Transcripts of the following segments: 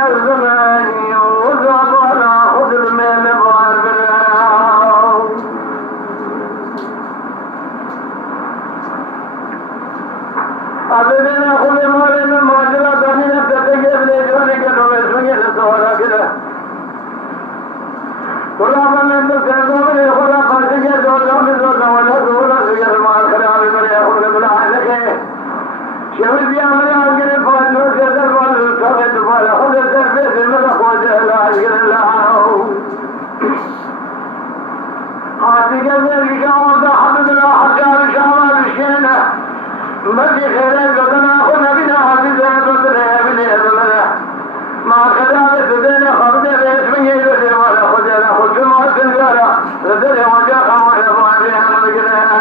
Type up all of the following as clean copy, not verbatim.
الزمان وزعب على خضر من ضعف الله أبدنا خذ مال من معجلة من التتجب لجوانك نوزوني للصورة كده كل من تسعدوا من الخلق فسجد وزعب ولا ولا سجد مع الخلاب من يأخذ بالعالك شوف بيعمل عقل فالو جدل والصفد فلا خذ التربية الملك وجهل عقل الله عاتق ذلك وضع حمد الأحجار شعوى بشينة مدي خيرين قدنا أخذنا بنا حفظة بدنا بنا بنا مع خلابة دينا خبنا باسمه يدري ولا خذنا خذ ما سنجارة لدري وجاقا ويضع بها مجرنا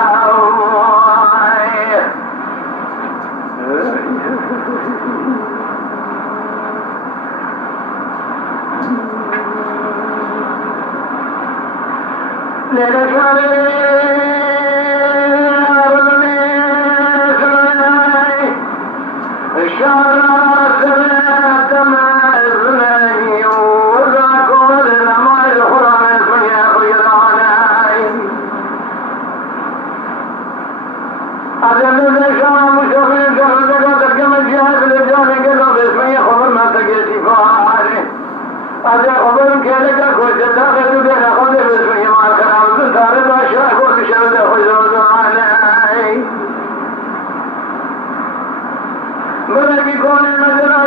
هذا خبر كذا كويس داخل بين خبر بسمه مع الكلام دار الأشياء كل شيء له خير عليه ملك يكون المجرى